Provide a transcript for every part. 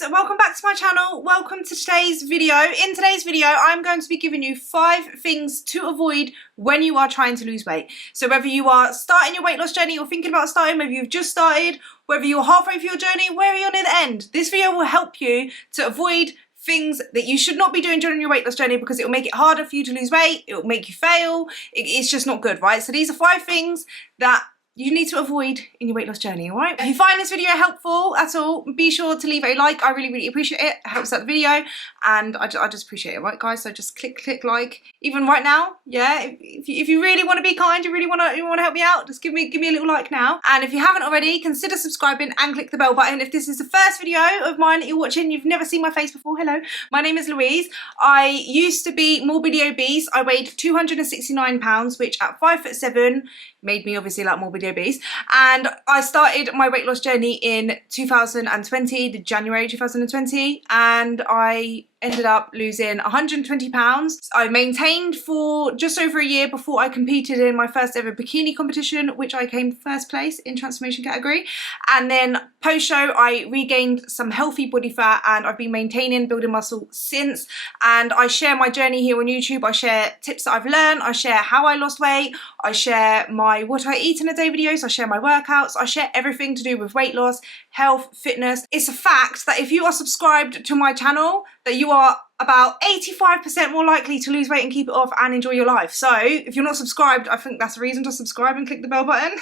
guys, welcome back to my channel. Welcome to today's video. In today's video, I'm going to be giving you 5 things to avoid when you are trying to lose weight. So whether you are starting your weight loss journey or thinking about starting, whether you've just started, whether you're halfway through your journey, whether you're near the end, this video will help you to avoid things that you should not be doing during your weight loss journey, because it will make it harder for you to lose weight. It will make you fail. It's just not good, right? So these are 5 things that you need to avoid in your weight loss journey, all right? If you find this video helpful at all, be sure to leave a like. I really appreciate it. It helps out the video, and I just appreciate it, right, guys? So just click like. Even right now, yeah. If you really want to be kind, you want to help me out, just give me a little like now. And if you haven't already, consider subscribing and click the bell button. If this is the first video of mine that you're watching, you've never seen my face before. Hello, my name is Louise. I used to be morbidly obese. I weighed 269 pounds, which at 5'7" made me obviously like morbidly obese, and I started my weight loss journey in 2020, the January 2020, and I ended up losing 120 pounds. I maintained for just over a year before I competed in my first ever bikini competition, which I came first place in transformation category. And then post show, I regained some healthy body fat, and I've been maintaining, building muscle since. And I share my journey here on YouTube. I share tips that I've learned. I share how I lost weight. I share my what I eat in a day videos. I share my workouts. I share everything to do with weight loss, health, fitness. It's a fact that if you are subscribed to my channel, that you are about 85% more likely to lose weight and keep it off and enjoy your life. So if you're not subscribed, I think that's a reason to subscribe and click the bell button.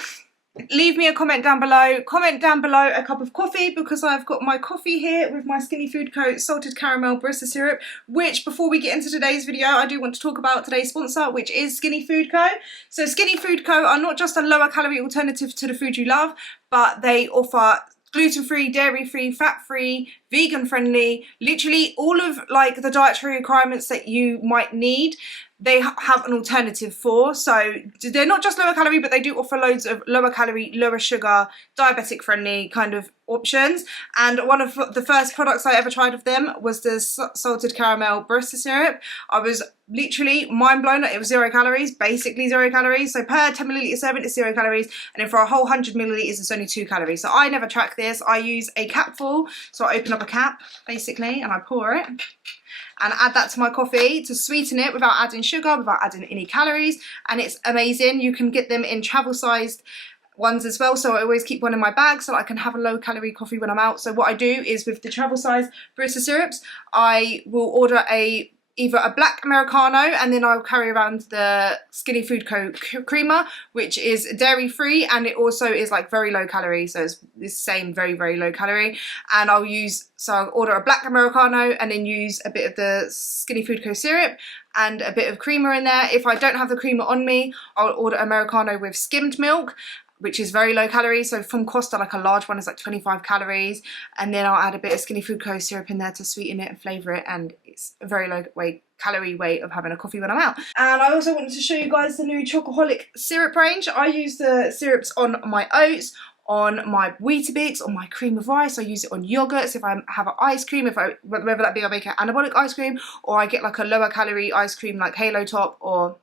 Leave me a comment down below. Comment down below a cup of coffee, because I've got my coffee here with my Skinny Food Co. salted caramel barista syrup, which before we get into today's video, I do want to talk about today's sponsor, which is Skinny Food Co. So Skinny Food Co. are not just a lower calorie alternative to the food you love, but they offer gluten-free, dairy-free, fat-free, vegan-friendly, literally all of like the dietary requirements that you might need, they have an alternative for. So they're not just lower calorie, but they do offer loads of lower calorie, lower sugar, diabetic friendly kind of options. And one of the first products I ever tried of them was the salted caramel barista syrup. I was literally mind blown that it was 0 calories, basically 0 calories. So per 10 milliliter serving it's 0 calories, and then for a whole 100 milliliters it's only 2 calories. So I never track this. I use a capful. So I open up a cap basically and I pour it and add that to my coffee to sweeten it without adding sugar, without adding any calories, and it's amazing. You can get them in travel sized ones as well, so I always keep one in my bag so that I can have a low calorie coffee when I'm out. So what I do is with the travel size barista syrups, I will order either a black Americano, and then I'll carry around the Skinny Food Co. creamer, which is dairy free, and it also is like very low calorie, so it's the same very low calorie. And I'll order a black Americano and then use a bit of the Skinny Food Co. syrup and a bit of creamer in there. If I don't have the creamer on me, I'll order Americano with skimmed milk, which is very low calories. So from Costa, like a large one is like 25 calories. And then I'll add a bit of Skinny Food Co. syrup in there to sweeten it and flavour it. And it's a very low calorie way of having a coffee when I'm out. And I also wanted to show you guys the new Chocoholic syrup range. I use the syrups on my oats, on my Weetabix, on my cream of rice. I use it on yogurts. If I have an ice cream, whether that be I make an anabolic ice cream, or I get like a lower calorie ice cream like Halo Top, or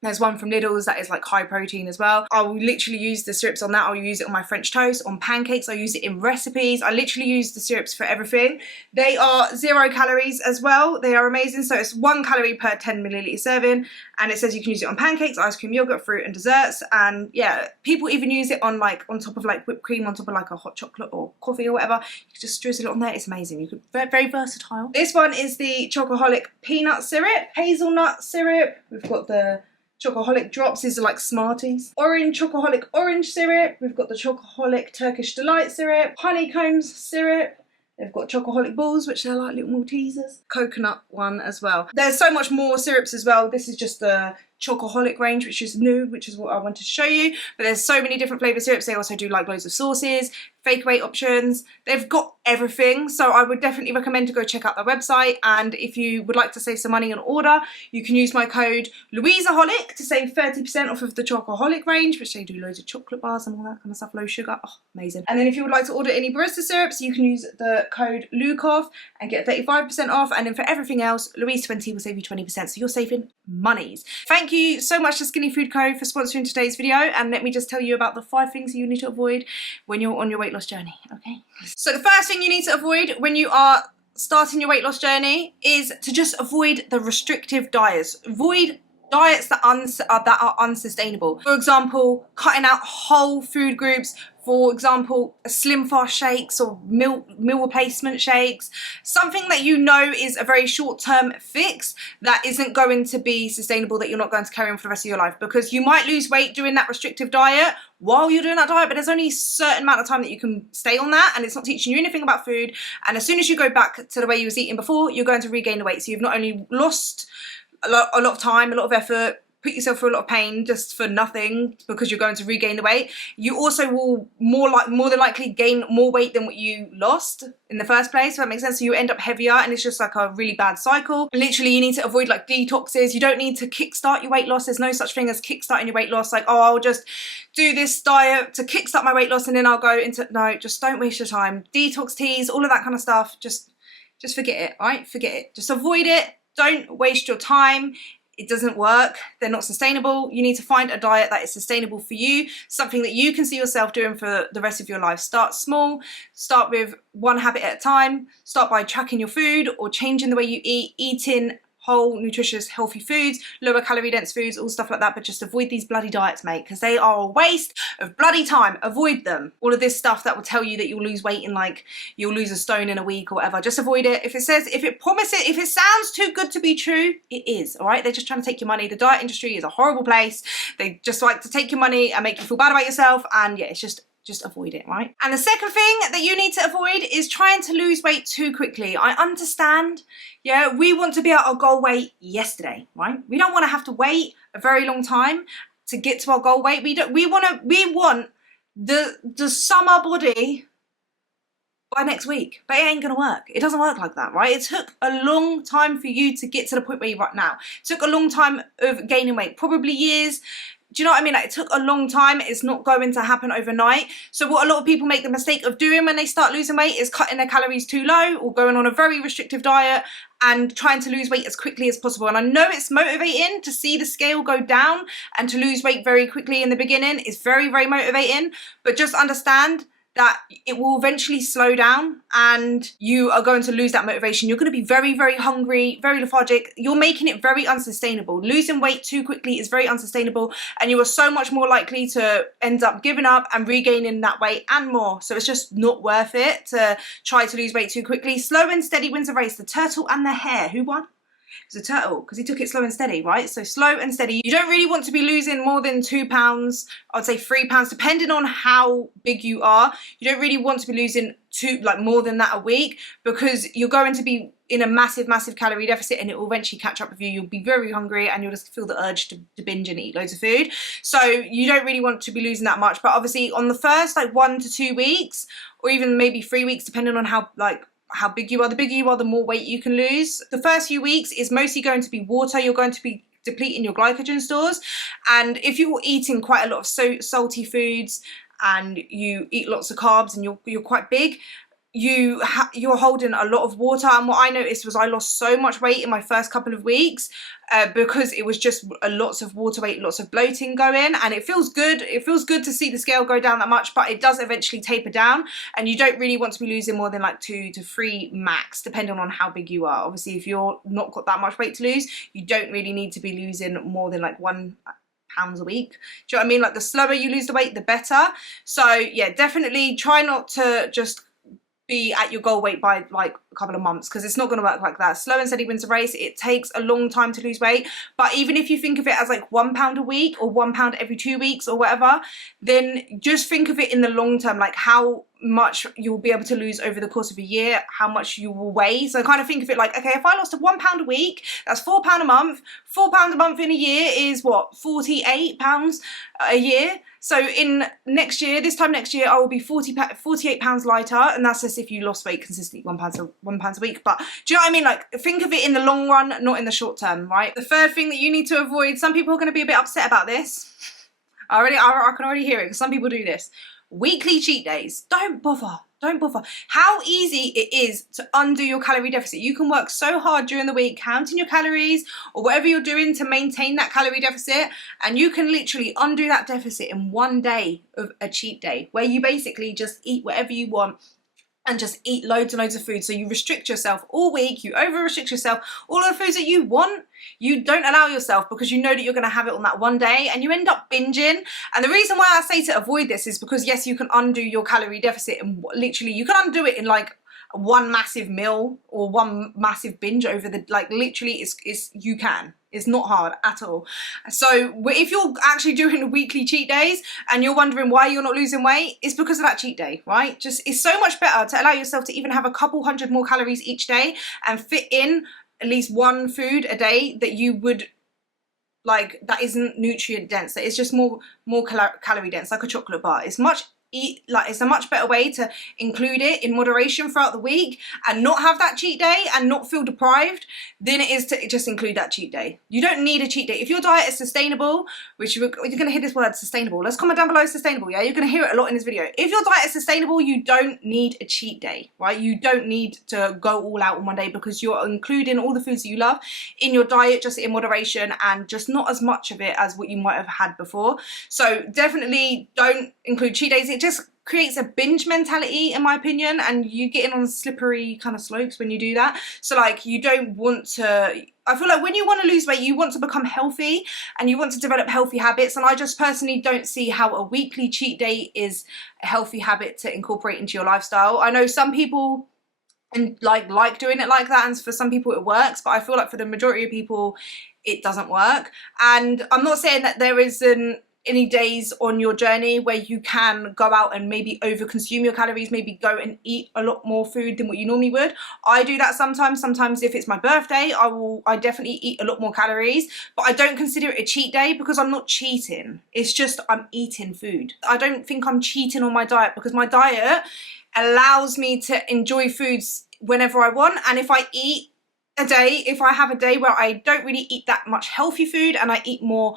there's one from Lidl's that is like high protein as well. I will literally use the syrups on that. I'll use it on my French toast, on pancakes. I use it in recipes. I literally use the syrups for everything. They are 0 calories as well. They are amazing. So it's 1 calorie per 10 milliliter serving. And it says you can use it on pancakes, ice cream, yogurt, fruit and desserts. And yeah, people even use it on like on top of like whipped cream, on top of like a hot chocolate or coffee or whatever. You can just drizzle it on there. It's amazing. You could very versatile. This one is the Chocoholic peanut syrup, hazelnut syrup. We've got the Chocoholic drops. These are like Smarties. Orange Chocoholic orange syrup. We've got the Chocoholic Turkish delight syrup, honeycombs syrup. They've got Chocoholic balls, which are like little Maltesers. Coconut one as well. There's so much more syrups as well. This is just the Chocoholic range, which is new, which is what I wanted to show you. But there's so many different flavour syrups. They also do like loads of sauces, fake weight options. They've got everything. So I would definitely recommend to go check out their website. And if you would like to save some money on order, you can use my code LOUISEOHOLIC to save 30% off of the Chocoholic range, which they do loads of chocolate bars and all that kind of stuff, low sugar. Oh, amazing. And then if you would like to order any barista syrups, you can use the code LOUISEOHOLIC and get 35% off. And then for everything else, Louise20 will save you 20%. So you're saving monies. Thank thank you so much to Skinny Food Co for sponsoring today's video, and let me just tell you about the 5 things you need to avoid when you're on your weight loss journey, okay? So the first thing you need to avoid when you are starting your weight loss journey is to just avoid the restrictive diets. Avoid diets that are unsustainable. For example, cutting out whole food groups. For example, slim fast shakes or meal replacement shakes. Something that you know is a very short-term fix that isn't going to be sustainable, that you're not going to carry on for the rest of your life, because you might lose weight doing that restrictive diet while you're doing that diet, but there's only a certain amount of time that you can stay on that, and it's not teaching you anything about food. And as soon as you go back to the way you was eating before, you're going to regain the weight. So you've not only lost a lot of time, a lot of effort, put yourself through a lot of pain just for nothing because you're going to regain the weight. You also will more than likely gain more weight than what you lost in the first place, if that makes sense. So you end up heavier, and it's just like a really bad cycle. And literally, you need to avoid like detoxes. You don't need to kickstart your weight loss. There's no such thing as kickstarting your weight loss. Like, oh, I'll just do this diet to kickstart my weight loss and then I'll go into, no, just don't waste your time. Detox teas, all of that kind of stuff, just forget it, all right? Forget it. Just avoid it. Don't waste your time. It doesn't work. They're not sustainable. You need to find a diet that is sustainable for you, something that you can see yourself doing for the rest of your life. Start small, start with one habit at a time, start by tracking your food or changing the way you eat, eating whole, nutritious, healthy foods, lower calorie dense foods, all stuff like that. But just avoid these bloody diets, mate, because they are a waste of bloody time. Avoid them. All of this stuff that will tell you that you'll lose weight in, like, you'll lose a stone in a week or whatever. Just avoid it. If it promises, if it sounds too good to be true, it is, all right? They're just trying to take your money. The diet industry is a horrible place. They just like to take your money and make you feel bad about yourself. And yeah, it's just avoid it, right? And the second thing that you need to avoid is trying to lose weight too quickly. I understand, yeah, we want to be at our goal weight yesterday, right? We don't want to have to wait a very long time to get to our goal weight. We want the summer body by next week, but it ain't gonna work. It doesn't work like that, right? It took a long time for you to get to the point where you're right now. It took a long time of gaining weight, probably years. Do you know what I mean? Like, it took a long time. It's not going to happen overnight. So what a lot of people make the mistake of doing when they start losing weight is cutting their calories too low or going on a very restrictive diet and trying to lose weight as quickly as possible. And I know it's motivating to see the scale go down and to lose weight very quickly in the beginning. It's very, very motivating, but just understand that it will eventually slow down and you are going to lose that motivation. You're going to be very, very hungry, very lethargic. You're making it very unsustainable. Losing weight too quickly is very unsustainable, and you are so much more likely to end up giving up and regaining that weight and more. So it's just not worth it to try to lose weight too quickly. Slow and steady wins the race. The turtle and the hare, who won? It was a turtle, because he took it slow and steady, right? So slow and steady. You don't really want to be losing more than 2 pounds, I'd say 3 pounds, depending on how big you are. You don't really want to be losing more than that a week, because you're going to be in a massive, massive calorie deficit, and it will eventually catch up with you. You'll be very hungry and you'll just feel the urge to binge and eat loads of food. So you don't really want to be losing that much. But obviously on the first 1 to 2 weeks, or even maybe 3 weeks, depending on how big you are. The bigger you are, the more weight you can lose. The first few weeks is mostly going to be water. You're going to be depleting your glycogen stores. And if you're eating quite a lot of salty foods and you eat lots of carbs and you're quite big, you're holding a lot of water. And what I noticed was I lost so much weight in my first couple of weeks because it was just lots of water weight, lots of bloating going, and it feels good. It feels good to see the scale go down that much, but it does eventually taper down, and you don't really want to be losing more than 2 to 3 max, depending on how big you are. Obviously, if you're not got that much weight to lose, you don't really need to be losing more than 1 pounds a week. Do you know what I mean? The slower you lose the weight, the better. So yeah, definitely try not to just be at your goal weight by a couple of months, because it's not going to work like that. Slow and steady wins the race. It takes a long time to lose weight, but even if you think of it as 1 pound a week or 1 pound every 2 weeks or whatever, then just think of it in the long term, how much you'll be able to lose over the course of a year, how much you will weigh. So kind of think of it okay, if I lost 1 pound a week, that's £4 a month. £4 a month in a year is what, £48 a year. So in this time next year, I will be 48 pounds lighter, and that's just if you lost weight consistently, £1 a week. But do you know what I mean? Think of it in the long run, not in the short term, right? The third thing that you need to avoid, some people are going to be a bit upset about this. I can already hear it, because some people do this. Weekly cheat days. Don't bother. Don't bother. How easy it is to undo your calorie deficit. You can work so hard during the week counting your calories or whatever you're doing to maintain that calorie deficit, and you can literally undo that deficit in one day of a cheat day where you basically just eat whatever you want and just eat loads and loads of food. So you restrict yourself all week, you over restrict yourself. All of the foods that you want, you don't allow yourself because you know that you're gonna have it on that one day, and you end up binging. And the reason why I say to avoid this is because yes, you can undo your calorie deficit, and literally you can undo it in like one massive meal or one massive binge over the, like literally you can. It's not hard at all. So if you're actually doing weekly cheat days and you're wondering why you're not losing weight, it's because of that cheat day, right? Just, it's so much better to allow yourself to even have a couple hundred more calories each day and fit in at least one food a day that you would like, that isn't nutrient dense, that is just more calorie dense, like a chocolate bar. It's a much better way to include it in moderation throughout the week and not have that cheat day and not feel deprived than it is to just include that cheat day. You don't need a cheat day. If your diet is sustainable, which you're going to hear this word sustainable. Let's comment down below sustainable, yeah? You're going to hear it a lot in this video. If your diet is sustainable, you don't need a cheat day, right? You don't need to go all out on one day because you're including all the foods that you love in your diet, just in moderation and just not as much of it as what you might have had before. So definitely don't include cheat days. It just creates a binge mentality, in my opinion, and you get in on slippery kind of slopes when you do that. So like, you don't want to, I feel like when you want to lose weight, you want to become healthy and you want to develop healthy habits, and I just personally don't see how a weekly cheat day is a healthy habit to incorporate into your lifestyle. I know some people and like doing it like that, and for some people it works, but I feel like for the majority of people it doesn't work. And I'm not saying that there isn't any days on your journey where you can go out and maybe overconsume your calories, maybe go and eat a lot more food than what you normally would. I do that sometimes. Sometimes if it's my birthday, I definitely eat a lot more calories, but I don't consider it a cheat day because I'm not cheating. It's just I'm eating food. I don't think I'm cheating on my diet because my diet allows me to enjoy foods whenever I want. And if I have a day where I don't really eat that much healthy food and I eat more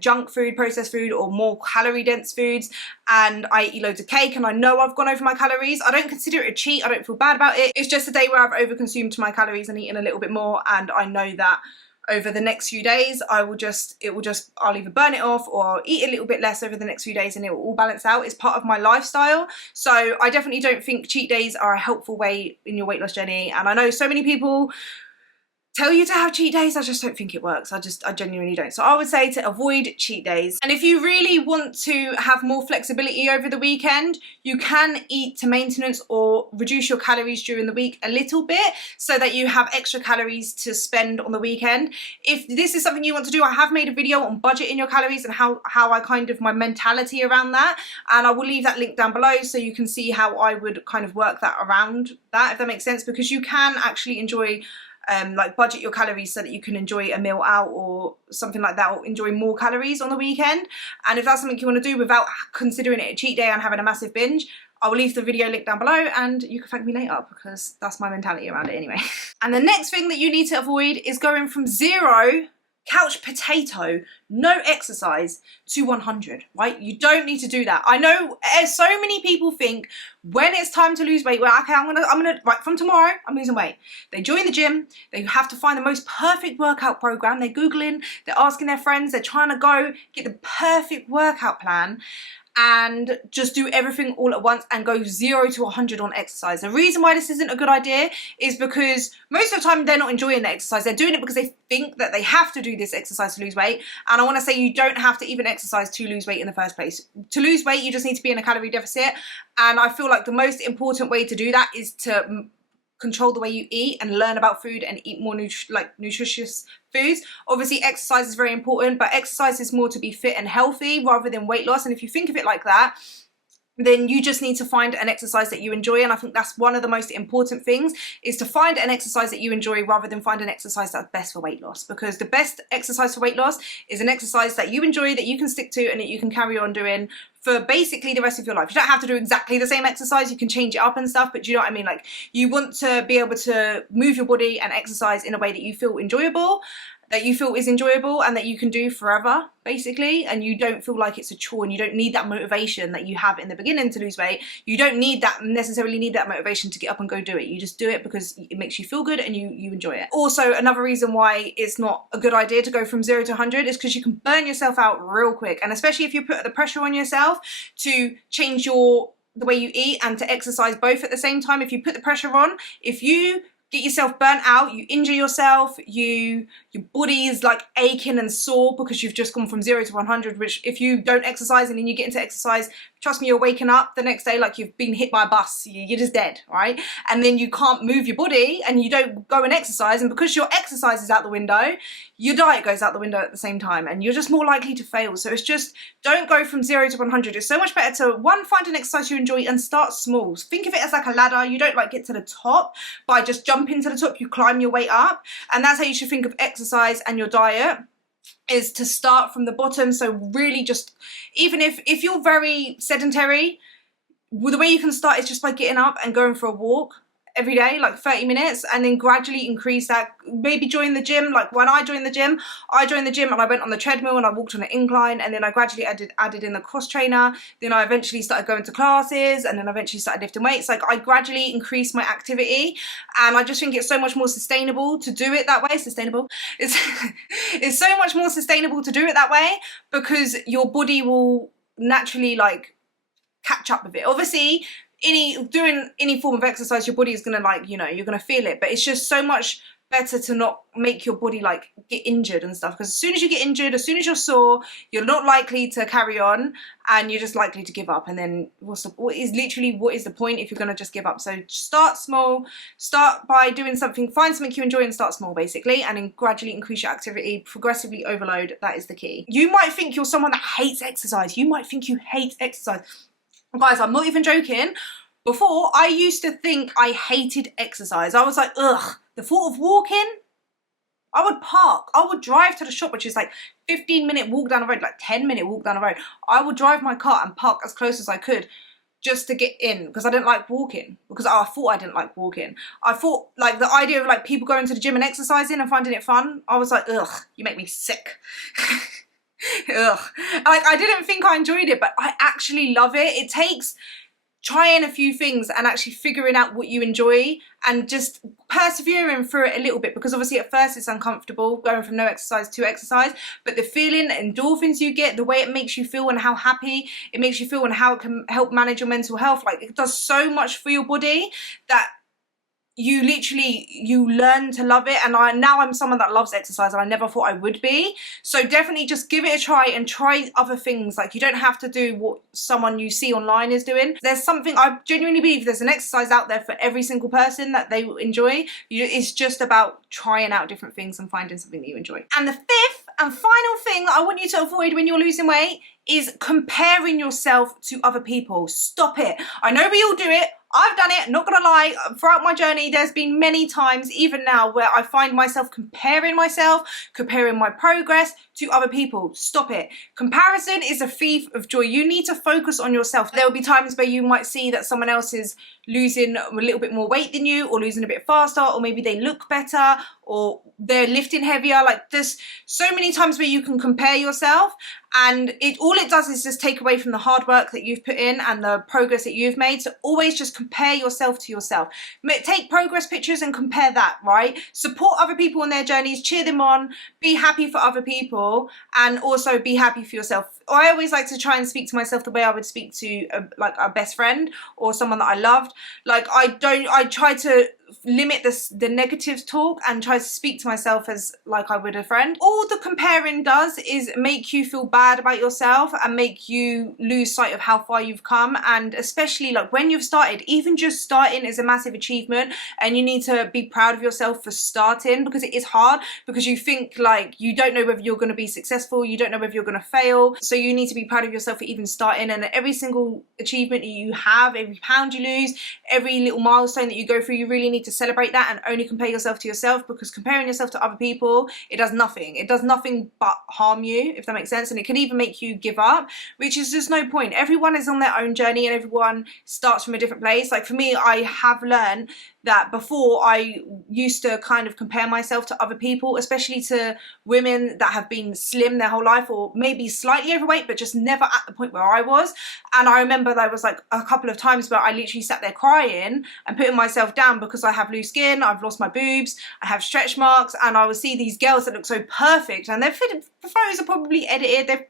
junk food, processed food, or more calorie dense foods, and I eat loads of cake and I know I've gone over my calories, I don't consider it a cheat. I don't feel bad about it. It's just a day where I've overconsumed my calories and eaten a little bit more, and I know that over the next few days I'll either burn it off or eat a little bit less over the next few days, and it will all balance out. It's part of my lifestyle. So I definitely don't think cheat days are a helpful way in your weight loss journey. And I know so many people tell you to have cheat days. I just don't think it works. I genuinely don't. So I would say to avoid cheat days. And if you really want to have more flexibility over the weekend, you can eat to maintenance or reduce your calories during the week a little bit so that you have extra calories to spend on the weekend. If this is something you want to do, I have made a video on budgeting your calories and how I kind of, my mentality around that, and I will leave that link down below so you can see how I would kind of work that around that, if that makes sense, because you can actually enjoy like budget your calories so that you can enjoy a meal out or something like that, or enjoy more calories on the weekend. And if that's something you want to do without considering it a cheat day and having a massive binge, I will leave the video link down below and you can thank me later, because that's my mentality around it anyway. And the next thing that you need to avoid is going from 0 couch potato, no exercise, to 100, right? You don't need to do that. I know so many people think when it's time to lose weight, well, okay, I'm gonna, right, from tomorrow, I'm losing weight. They join the gym, they have to find the most perfect workout program, they're Googling, they're asking their friends, they're trying to go get the perfect workout plan, and just do everything all at once and go 0 to 100 on exercise. The reason why this isn't a good idea is because most of the time they're not enjoying the exercise. They're doing it because they think that they have to do this exercise to lose weight. And I want to say you don't have to even exercise to lose weight in the first place. To lose weight, you just need to be in a calorie deficit. And I feel like the most important way to do that is to control the way you eat and learn about food and eat more nutritious foods. Obviously exercise is very important, but exercise is more to be fit and healthy rather than weight loss. And if you think of it like that, then you just need to find an exercise that you enjoy. And I think that's one of the most important things, is to find an exercise that you enjoy rather than find an exercise that's best for weight loss. Because the best exercise for weight loss is an exercise that you enjoy, that you can stick to, and that you can carry on doing for basically the rest of your life. You don't have to do exactly the same exercise, you can change it up and stuff, but do you know what I mean? Like, you want to be able to move your body and exercise in a way that you feel enjoyable, that you feel is enjoyable and that you can do forever, basically, and you don't feel like it's a chore, and you don't need that motivation that you have in the beginning to lose weight. You don't necessarily need that motivation to get up and go do it. You just do it because it makes you feel good and you enjoy it. Also, another reason why it's not a good idea to go from 0 to 100 is because you can burn yourself out real quick, and especially if you put the pressure on yourself to change the way you eat and to exercise both at the same time. If you put the pressure on, if you get yourself burnt out, you injure yourself, your body is like aching and sore because you've just gone from 0 to 100, which if you don't exercise and then you get into exercise, trust me, you're waking up the next day like you've been hit by a bus. You're just dead, right? And then you can't move your body and you don't go and exercise, and because your exercise is out the window, your diet goes out the window at the same time, and you're just more likely to fail. So it's just, don't go from 0 to 100. It's so much better to, one, find an exercise you enjoy and start small. Think of it as like a ladder. You don't like get to the top by just jumping to the top, you climb your way up. And that's how you should think of exercise and your diet, is to start from the bottom. So really just, even if you're very sedentary, well, the way you can start is just by getting up and going for a walk every day, like 30 minutes, and then gradually increase that. Maybe join the gym. Like when I joined the gym and I went on the treadmill and I walked on an incline, and then I gradually added in the cross trainer. Then I eventually started going to classes, and then I eventually started lifting weights. Like I gradually increased my activity, and I just think it's so much more sustainable to do it that way. Sustainable. It's so much more sustainable to do it that way, because your body will naturally like catch up with it. Obviously, doing any form of exercise, your body is gonna, like, you know, you're gonna feel it, but it's just so much better to not make your body like get injured and stuff, because as soon as you get injured, as soon as you're sore, you're not likely to carry on, and you're just likely to give up. And then what is the point if you're gonna just give up? So start small, start by doing something, find something you enjoy and start small, basically, and then gradually increase your activity, progressively overload. That is the key. You might think you're someone that hates exercise. You might think you hate exercise. Guys, I'm not even joking. Before, I used to think I hated exercise. I was like, ugh, the thought of walking, I would park. I would drive to the shop, which is like 15-minute walk down the road, like 10-minute walk down the road. I would drive my car and park as close as I could just to get in, because I didn't like walking, because I thought I didn't like walking. I thought like the idea of like people going to the gym and exercising and finding it fun, I was like, ugh, you make me sick. Ugh. Like, I didn't think I enjoyed it, but I actually love it. It takes trying a few things and actually figuring out what you enjoy and just persevering through it a little bit, because obviously at first it's uncomfortable going from no exercise to exercise, but the feeling, the endorphins you get, the way it makes you feel and how happy it makes you feel and how it can help manage your mental health, like it does so much for your body that you learn to love it. And now I'm someone that loves exercise, and I never thought I would be. So definitely just give it a try and try other things. Like, you don't have to do what someone you see online is doing. There's something, I genuinely believe there's an exercise out there for every single person that they enjoy. It's just about trying out different things and finding something that you enjoy. And the fifth and final thing that I want you to avoid when you're losing weight is comparing yourself to other people. Stop it. I know we all do it. I've done it, not gonna lie. Throughout my journey, there's been many times, even now, where I find myself comparing my progress to other people. Stop it. Comparison is a thief of joy. You need to focus on yourself. There will be times where you might see that someone else is losing a little bit more weight than you, or losing a bit faster, or maybe they look better, or they're lifting heavier. Like, there's so many times where you can compare yourself, and all it does is just take away from the hard work that you've put in and the progress that you've made. So always just compare yourself to yourself. Take progress pictures and compare that, right? Support other people on their journeys, cheer them on, be happy for other people, and also be happy for yourself. I always like to try and speak to myself the way I would speak to a best friend or someone that I loved. Like, I try to limit the negative talk and try to speak to myself as like I would a friend. All the comparing does is make you feel bad about yourself and make you lose sight of how far you've come. And especially like when you've started, even just starting is a massive achievement, and you need to be proud of yourself for starting, because it is hard, because you think like you don't know whether you're going to be successful, you don't know whether you're going to fail. So you need to be proud of yourself for even starting, and every single achievement you have, every pound you lose, every little milestone that you go through, you really need to celebrate that and only compare yourself to yourself, because comparing yourself to other people, it does nothing but harm you, if that makes sense. And it can even make you give up, which is just no point. Everyone is on their own journey and everyone starts from a different place. Like for me, I have learned that before I used to kind of compare myself to other people, especially to women that have been slim their whole life, or maybe slightly overweight but just never at the point where I was. And I remember there was like a couple of times where I literally sat there crying and putting myself down because I have loose skin, I've lost my boobs, I have stretch marks, and I would see these girls that look so perfect, and the photos are probably edited, they're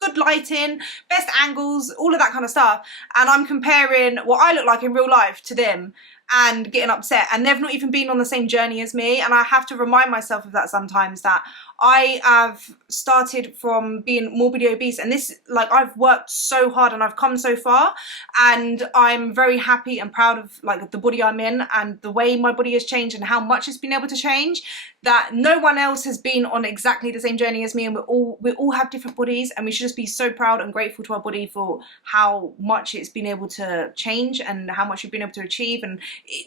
good lighting, best angles, all of that kind of stuff, and I'm comparing what I look like in real life to them and getting upset, and they've not even been on the same journey as me. And I have to remind myself of that sometimes, that I have started from being morbidly obese, and this, like, I've worked so hard and I've come so far, and I'm very happy and proud of like the body I'm in and the way my body has changed and how much it's been able to change, that no one else has been on exactly the same journey as me, and we all have different bodies, and we should just be so proud and grateful to our body for how much it's been able to change and how much you've been able to achieve. And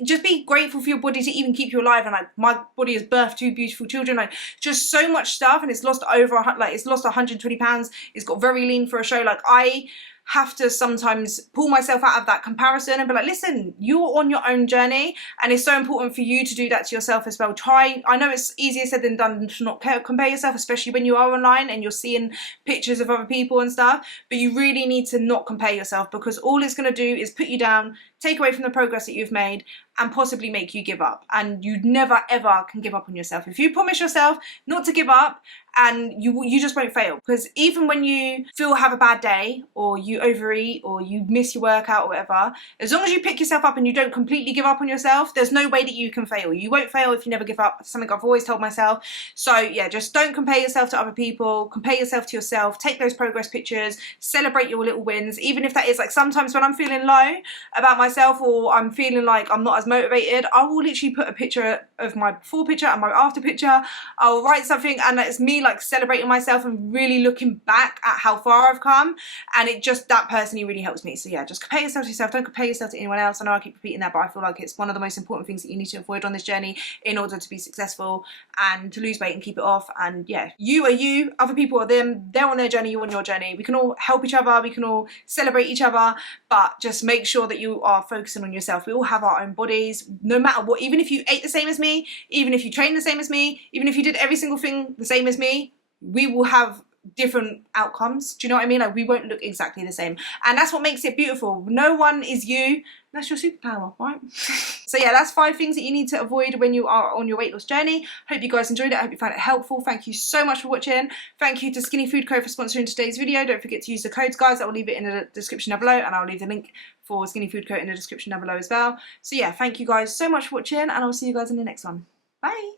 just be grateful for your body to even keep you alive. And like, my body has birthed 2 beautiful children, like just so much stuff, and it's lost over, like, it's lost 120 pounds, it's got very lean for a show. Like, I have to sometimes pull myself out of that comparison and be like, listen, you're on your own journey, and it's so important for you to do that to yourself as well. I know it's easier said than done to not compare yourself, especially when you are online and you're seeing pictures of other people and stuff, but you really need to not compare yourself, because all it's going to do is put you down, take away from the progress that you've made, and possibly make you give up. And you never ever can give up on yourself. If you promise yourself not to give up, and you just won't fail. Because even when you have a bad day, or you overeat, or you miss your workout or whatever, as long as you pick yourself up and you don't completely give up on yourself, there's no way that you can fail. You won't fail if you never give up. Something I've always told myself. So yeah, just don't compare yourself to other people, compare yourself to yourself, take those progress pictures, celebrate your little wins, even if that is like, sometimes when I'm feeling low about myself, or I'm feeling like I'm not as motivated, I will literally put a picture of my before picture and my after picture. I'll write something, and it's me like celebrating myself and really looking back at how far I've come, and it just, that personally really helps me. So yeah, just compare yourself to yourself, don't compare yourself to anyone else. I know I keep repeating that, but I feel like it's one of the most important things that you need to avoid on this journey in order to be successful and to lose weight and keep it off. And yeah, you are you, other people are them, they're on their journey, you're on your journey. We can all help each other, we can all celebrate each other, but just make sure that you are focusing on yourself. We all have our own bodies, no matter what. Even if you ate the same as me, even if you trained the same as me, even if you did every single thing the same as me, we will have different outcomes. Do you know what I mean? Like, we won't look exactly the same, and that's what makes it beautiful. No one is you. That's your superpower, right? So yeah, that's 5 things that you need to avoid when you are on your weight loss journey. Hope you guys enjoyed it. I hope you found it helpful. Thank you so much for watching. Thank you to Skinny Food Co for sponsoring today's video. Don't forget to use the codes, guys. I will leave it in the description down below, and I'll leave the link for Skinny Food Co in the description down below as well. So yeah, thank you guys so much for watching, and I'll see you guys in the next one. Bye.